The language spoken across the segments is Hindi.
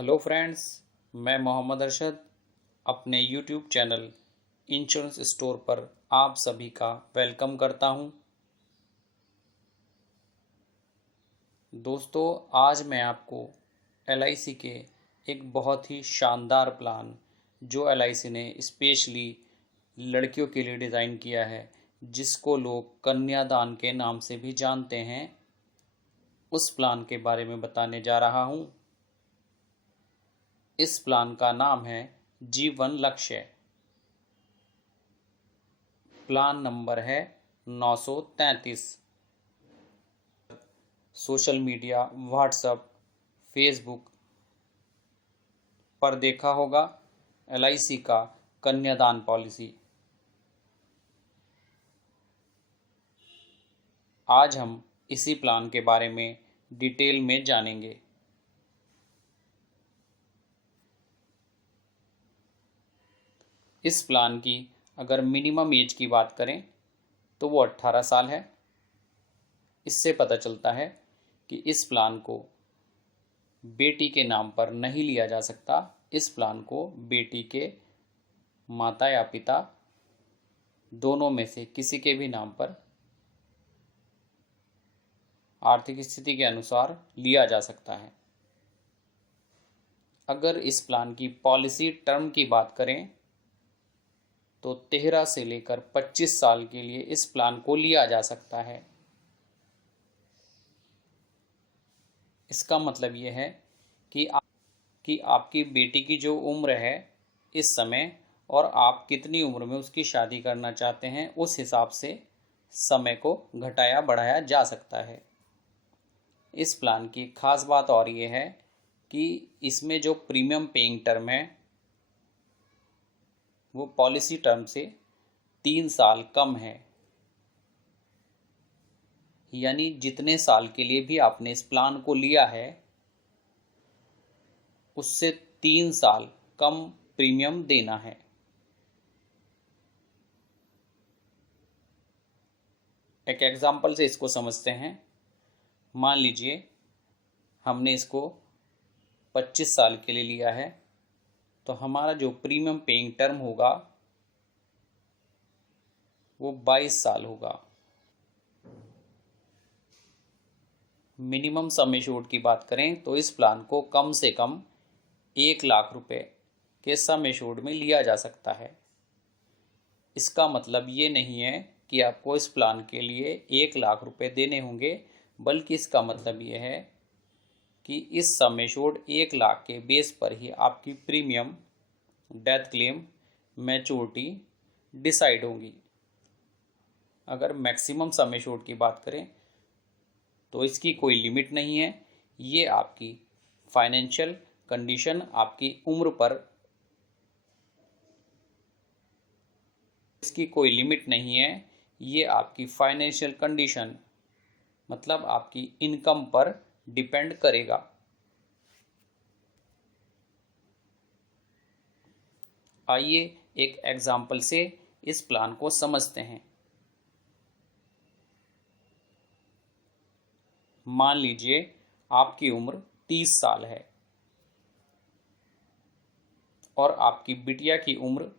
हेलो फ्रेंड्स, मैं मोहम्मद अरशद अपने यूट्यूब चैनल इंश्योरेंस स्टोर पर आप सभी का वेलकम करता हूं। दोस्तों, आज मैं आपको एलआईसी के एक बहुत ही शानदार प्लान जो एलआईसी ने स्पेशली लड़कियों के लिए डिज़ाइन किया है, जिसको लोग कन्यादान के नाम से भी जानते हैं, उस प्लान के बारे में बताने जा रहा हूं। इस प्लान का नाम है जीवन लक्ष्य। प्लान नंबर है 933। सोशल मीडिया, व्हाट्सएप, फेसबुक पर देखा होगा एलआईसी का कन्यादान पॉलिसी। आज हम इसी प्लान के बारे में डिटेल में जानेंगे। इस प्लान की अगर मिनिमम एज की बात करें तो वो 18 साल है। इससे पता चलता है कि इस प्लान को बेटी के नाम पर नहीं लिया जा सकता। इस प्लान को बेटी के माता या पिता दोनों में से किसी के भी नाम पर आर्थिक स्थिति के अनुसार लिया जा सकता है। अगर इस प्लान की पॉलिसी टर्म की बात करें तो 13 से लेकर 25 साल के लिए इस प्लान को लिया जा सकता है। इसका मतलब ये है कि आपकी बेटी की जो उम्र है इस समय, और आप कितनी उम्र में उसकी शादी करना चाहते हैं, उस हिसाब से समय को घटाया बढ़ाया जा सकता है। इस प्लान की खास बात और ये है कि इसमें जो प्रीमियम पेइंग टर्म है वो पॉलिसी टर्म से 3 साल कम है। यानी जितने साल के लिए भी आपने इस प्लान को लिया है उससे 3 साल कम प्रीमियम देना है। एक एग्जाम्पल से इसको समझते हैं। मान लीजिए हमने इसको 25 साल के लिए लिया है, तो हमारा जो प्रीमियम पेइंग टर्म होगा वो 22 साल होगा। मिनिमम सम एश्योर्ड की बात करें तो इस प्लान को कम से कम 1 लाख रुपए के सम एश्योर्ड में लिया जा सकता है। इसका मतलब ये नहीं है कि आपको इस प्लान के लिए 1 लाख रुपए देने होंगे, बल्कि इसका मतलब ये है कि इस सम एश्योर्ड 1 लाख के बेस पर ही आपकी premium, death claim, maturity decide होंगी। अगर मैक्सिमम सम एश्योर्ड की बात करें तो इसकी कोई लिमिट नहीं है। ये आपकी फाइनेंशियल कंडीशन, आपकी उम्र पर इसकी कोई लिमिट नहीं है। ये आपकी फाइनेंशियल कंडीशन मतलब आपकी इनकम पर डिपेंड करेगा। आइए एक एग्जाम्पल से इस प्लान को समझते हैं। मान लीजिए आपकी उम्र 30 साल है और आपकी बिटिया की उम्र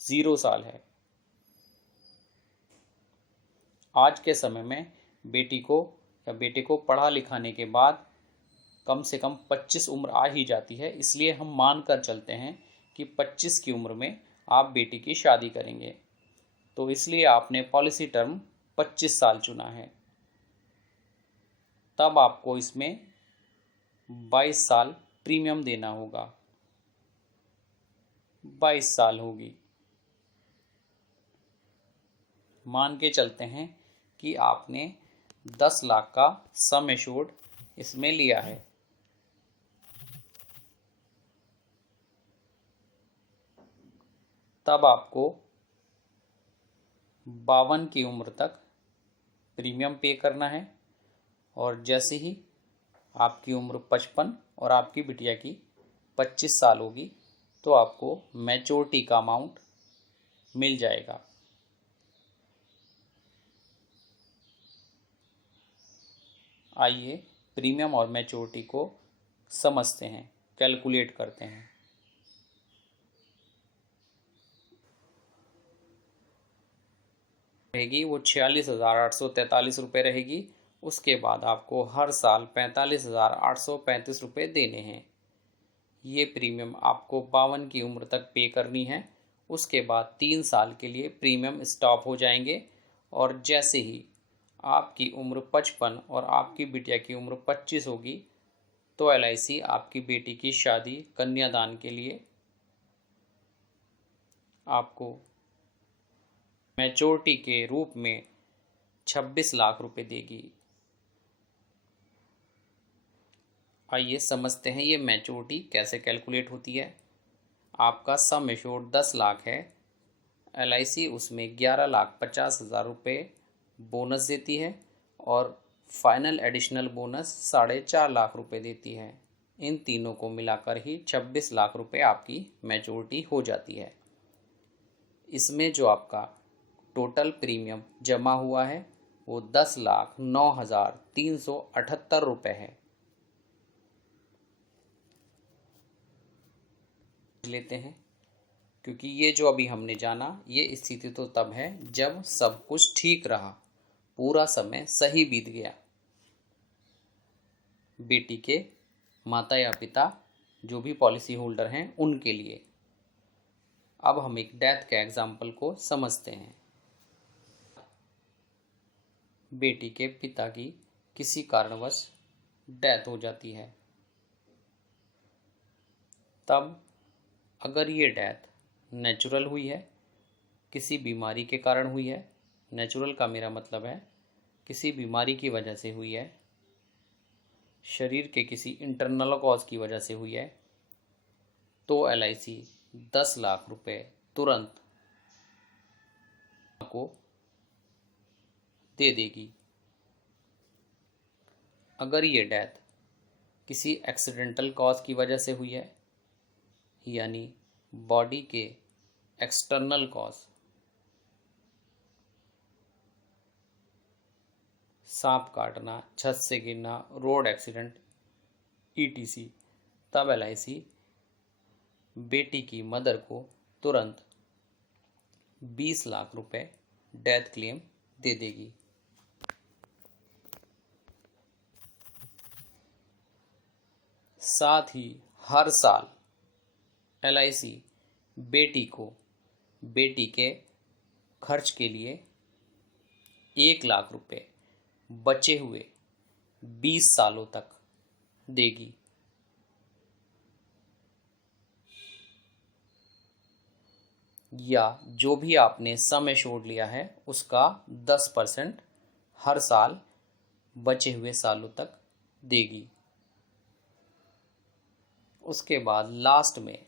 0 साल है। आज के समय में बेटी को या बेटे को पढ़ा लिखाने के बाद कम से कम 25 उम्र आ ही जाती है। इसलिए हम मान कर चलते हैं कि 25 की उम्र में आप बेटी की शादी करेंगे। तो इसलिए आपने पॉलिसी टर्म 25 साल चुना है। तब आपको इसमें 22 साल प्रीमियम देना होगा। 22 साल होगी। मान के चलते हैं कि आपने 10 लाख का सम एश्योर्ड इसमें लिया है। तब आपको 52 की उम्र तक प्रीमियम पे करना है, और जैसे ही आपकी उम्र 55 और आपकी बिटिया की 25 साल होगी तो आपको मैच्योरिटी का अमाउंट मिल जाएगा। आइए प्रीमियम और मैच्योरिटी को समझते हैं, कैलकुलेट करते हैं। रहेगी वो 46,843 रुपये रहेगी। उसके बाद आपको हर साल 45,835 रुपये देने हैं। ये प्रीमियम आपको 52 की उम्र तक पे करनी है। उसके बाद 3 साल के लिए प्रीमियम स्टॉप हो जाएंगे और जैसे ही आपकी उम्र 55 और आपकी बिटिया की उम्र 25 होगी तो LIC आपकी बेटी की शादी कन्यादान के लिए आपको मैच्योरिटी के रूप में 26 लाख रुपए देगी। आइए समझते हैं ये मैच्योरिटी कैसे कैलकुलेट होती है। आपका सम एश्योर्ड 10 लाख है, LIC उसमें 11,50,000 रुपये बोनस देती है और फाइनल एडिशनल बोनस 4.5 लाख रुपए देती है। इन तीनों को मिलाकर ही 26 लाख रुपए आपकी मैच्योरिटी हो जाती है। इसमें जो आपका टोटल प्रीमियम जमा हुआ है वो 10,09,378 रुपये है। लेते हैं, क्योंकि ये जो अभी हमने जाना ये स्थिति तो तब है जब सब कुछ ठीक रहा, पूरा समय सही बीत गया। बेटी के माता या पिता जो भी पॉलिसी होल्डर हैं उनके लिए। अब हम एक डेथ के एग्जाम्पल को समझते हैं। बेटी के पिता की किसी कारणवश डेथ हो जाती है, तब अगर ये डेथ नेचुरल हुई है, किसी बीमारी के कारण हुई है, नेचुरल का मेरा मतलब है किसी बीमारी की वजह से हुई है, शरीर के किसी इंटरनल कॉज की वजह से हुई है, तो LIC 10 लाख रुपए तुरंत को दे देगी। अगर ये डेथ किसी एक्सीडेंटल कॉज की वजह से हुई है, यानी बॉडी के एक्सटर्नल कॉज, सांप काटना, छत से गिरना, रोड एक्सीडेंट ETC, तब LIC बेटी की मदर को तुरंत 20 लाख रुपए डेथ क्लेम दे देगी। साथ ही हर साल LIC बेटी को बेटी के खर्च के लिए 1 लाख रुपए बचे हुए 20 सालों तक देगी। या जो भी आपने सम एश्योर्ड लिया है उसका 10% हर साल बचे हुए सालों तक देगी। उसके बाद लास्ट में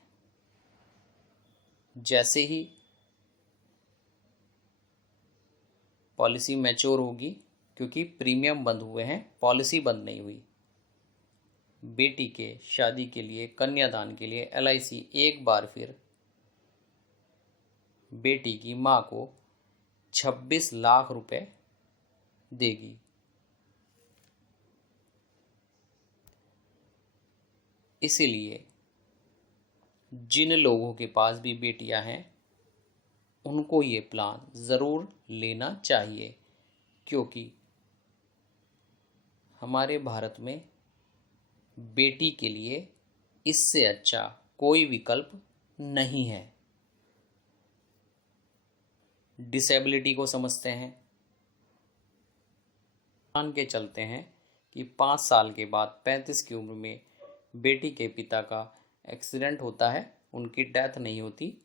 जैसे ही पॉलिसी मैच्योर होगी, क्योंकि प्रीमियम बंद हुए हैं, पॉलिसी बंद नहीं हुई, बेटी के शादी के लिए कन्यादान के लिए LIC एक बार फिर बेटी की मां को 26 लाख रुपए देगी। इसीलिए जिन लोगों के पास भी बेटियां हैं उनको ये प्लान ज़रूर लेना चाहिए, क्योंकि हमारे भारत में बेटी के लिए इससे अच्छा कोई विकल्प नहीं है। डिसेबिलिटी को समझते हैं। मान के चलते हैं कि 5 साल के बाद 35 की उम्र में बेटी के पिता का एक्सीडेंट होता है, उनकी डेथ नहीं होती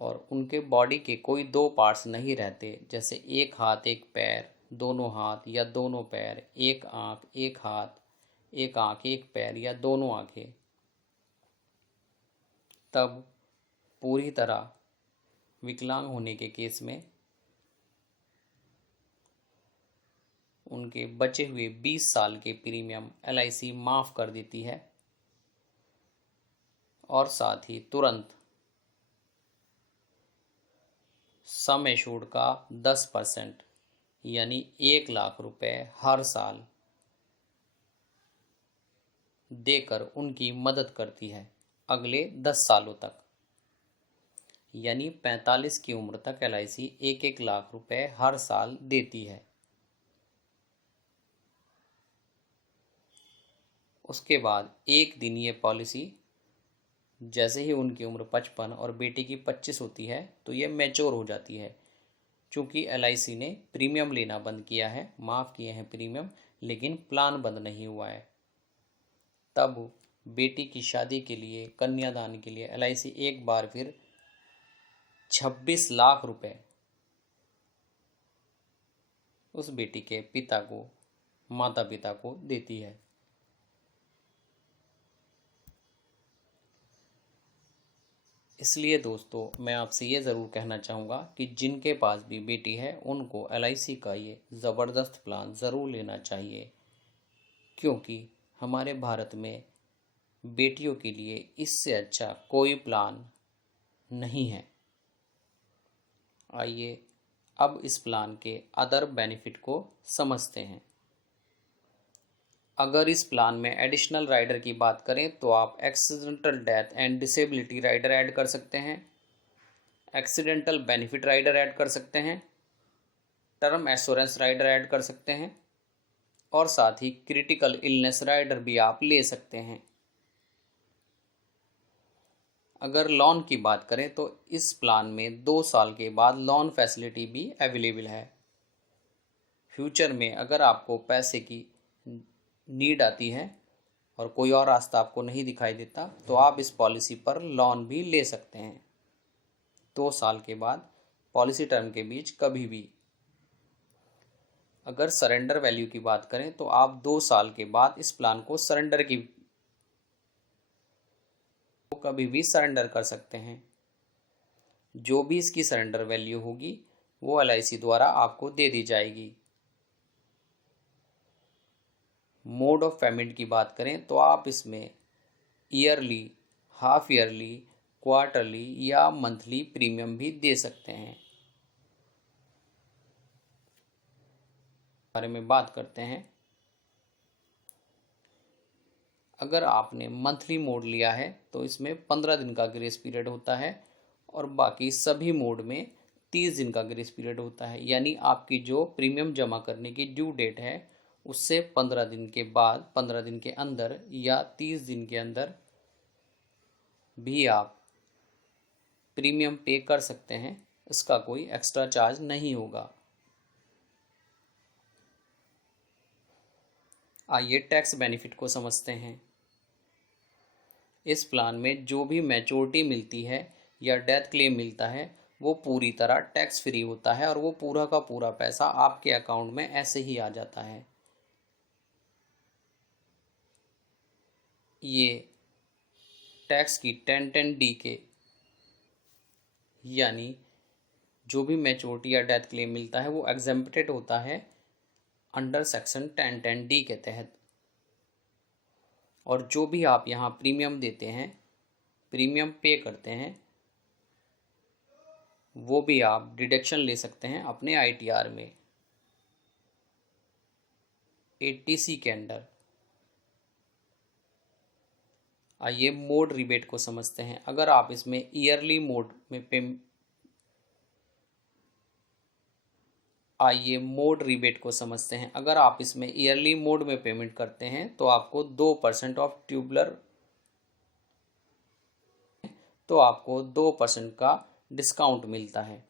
और उनके बॉडी के कोई 2 पार्ट्स नहीं रहते, जैसे एक हाथ एक पैर, दोनों हाथ या दोनों पैर, एक आँख एक हाथ, एक आँख एक पैर या दोनों आँखें। तब पूरी तरह विकलांग होने के केस में उनके बचे हुए 20 साल के प्रीमियम LIC माफ़ कर देती है और साथ ही तुरंत सम एश्योर्ड का 10% यानी 1 लाख रुपए हर साल देकर उनकी मदद करती है अगले 10 सालों तक। यानी 45 की उम्र तक LIC 1-1 लाख रुपए हर साल देती है। उसके बाद एक दिन ये पॉलिसी, जैसे ही उनकी उम्र 55 और बेटी की 25 होती है तो ये मैच्योर हो जाती है। चूँकि LIC ने प्रीमियम लेना बंद किया है, माफ़ किए हैं प्रीमियम, लेकिन प्लान बंद नहीं हुआ है। तब बेटी की शादी के लिए, कन्यादान के लिए LIC एक बार फिर 26 लाख रुपए उस बेटी के पिता को, माता पिता को देती है। इसलिए दोस्तों, मैं आपसे ये ज़रूर कहना चाहूँगा कि जिनके पास भी बेटी है उनको LIC का ये ज़बरदस्त प्लान ज़रूर लेना चाहिए, क्योंकि हमारे भारत में बेटियों के लिए इससे अच्छा कोई प्लान नहीं है। आइए अब इस प्लान के अदर बेनिफिट को समझते हैं। अगर इस प्लान में एडिशनल राइडर की बात करें तो आप accidental death and disability rider add कर सकते हैं, एक्सीडेंटल बेनिफिट राइडर ऐड कर सकते हैं, टर्म एश्योरेंस राइडर ऐड कर सकते हैं और साथ ही क्रिटिकल इलनेस राइडर भी आप ले सकते हैं। अगर लोन की बात करें तो इस प्लान में 2 साल के बाद लोन फैसिलिटी भी अवेलेबल है। फ्यूचर में अगर आपको पैसे की नीड आती है और कोई और रास्ता आपको नहीं दिखाई देता तो आप इस पॉलिसी पर लोन भी ले सकते हैं 2 साल के बाद, पॉलिसी टर्म के बीच कभी भी। अगर सरेंडर वैल्यू की बात करें तो आप 2 साल के बाद इस प्लान को कभी भी सरेंडर कर सकते हैं। जो भी इसकी सरेंडर वैल्यू होगी वो LIC द्वारा आपको दे दी जाएगी। मोड ऑफ पेमेंट की बात करें तो आप इसमें ईयरली, हाफ ईयरली, क्वार्टरली या मंथली प्रीमियम भी दे सकते हैं। बारे में बात करते हैं। अगर आपने मंथली मोड लिया है तो इसमें 15 दिन का ग्रेस पीरियड होता है और बाकी सभी मोड में 30 दिन का ग्रेस पीरियड होता है। यानी आपकी जो प्रीमियम जमा करने की ड्यू डेट है उससे 15 दिन के बाद, 15 दिन के अंदर या 30 दिन के अंदर भी आप प्रीमियम पे कर सकते हैं। इसका कोई एक्स्ट्रा चार्ज नहीं होगा। आइए टैक्स बेनिफिट को समझते हैं। इस प्लान में जो भी मैच्योरिटी मिलती है या डेथ क्लेम मिलता है वो पूरी तरह टैक्स फ्री होता है और वो पूरा का पूरा पैसा आपके अकाउंट में ऐसे ही आ जाता है। ये टैक्स की 1010D के, यानी जो भी मैच्योरिटी या डेथ क्लेम मिलता है वो एग्जेम्प्टेड होता है अंडर सेक्शन 1010D के तहत। और जो भी आप यहाँ प्रीमियम देते हैं, प्रीमियम पे करते हैं, वो भी आप डिडक्शन ले सकते हैं अपने ITR में 80C के अंडर। आइए मोड रिबेट को समझते हैं। अगर आप इसमें ईयरली मोड में आइए मोड रिबेट को समझते हैं। अगर आप इसमें ईयरली मोड में पेमेंट करते हैं तो आपको 2% ऑफ तो आपको 2% का डिस्काउंट मिलता है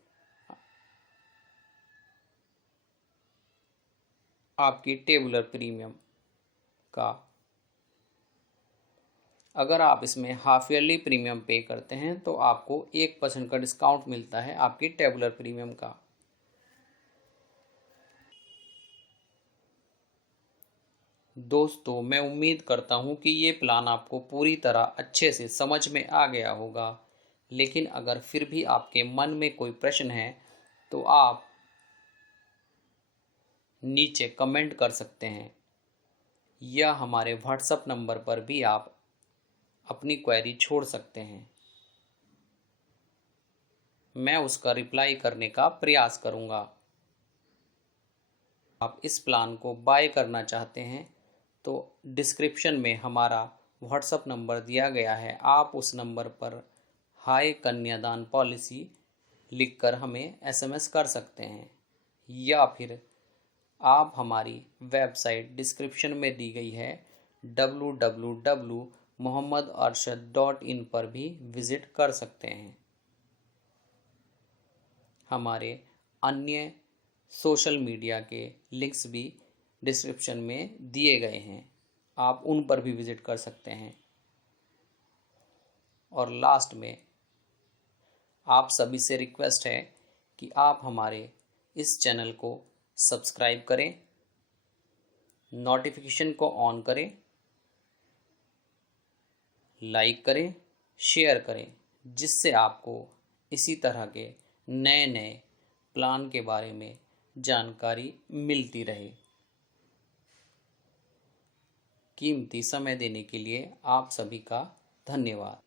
आपकी टेबुलर प्रीमियम का। अगर आप इसमें हाफ ईयरली प्रीमियम पे करते हैं तो आपको 1% का डिस्काउंट मिलता है आपकी टेबुलर प्रीमियम का। दोस्तों, मैं उम्मीद करता हूँ कि ये प्लान आपको पूरी तरह अच्छे से समझ में आ गया होगा, लेकिन अगर फिर भी आपके मन में कोई प्रश्न है तो आप नीचे कमेंट कर सकते हैं या हमारे व्हाट्सएप नंबर पर भी आप अपनी क्वेरी छोड़ सकते हैं। मैं उसका रिप्लाई करने का प्रयास करूँगा। आप इस प्लान को बाय करना चाहते हैं तो डिस्क्रिप्शन में हमारा व्हाट्सएप नंबर दिया गया है, आप उस नंबर पर हाय कन्यादान पॉलिसी लिखकर हमें एसएमएस कर सकते हैं, या फिर आप हमारी वेबसाइट डिस्क्रिप्शन में दी गई है www.mohammadarshad.in पर भी विज़िट कर सकते हैं। हमारे अन्य सोशल मीडिया के लिंक्स भी डिस्क्रिप्शन में दिए गए हैं, आप उन पर भी विज़िट कर सकते हैं। और लास्ट में आप सभी से रिक्वेस्ट है कि आप हमारे इस चैनल को सब्सक्राइब करें, नोटिफिकेशन को ऑन करें, लाइक करें, शेयर करें, जिससे आपको इसी तरह के नए नए प्लान के बारे में जानकारी मिलती रहे। कीमती समय देने के लिए आप सभी का धन्यवाद।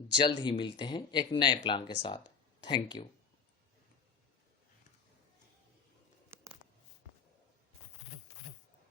जल्द ही मिलते हैं एक नए प्लान के साथ। Thank you.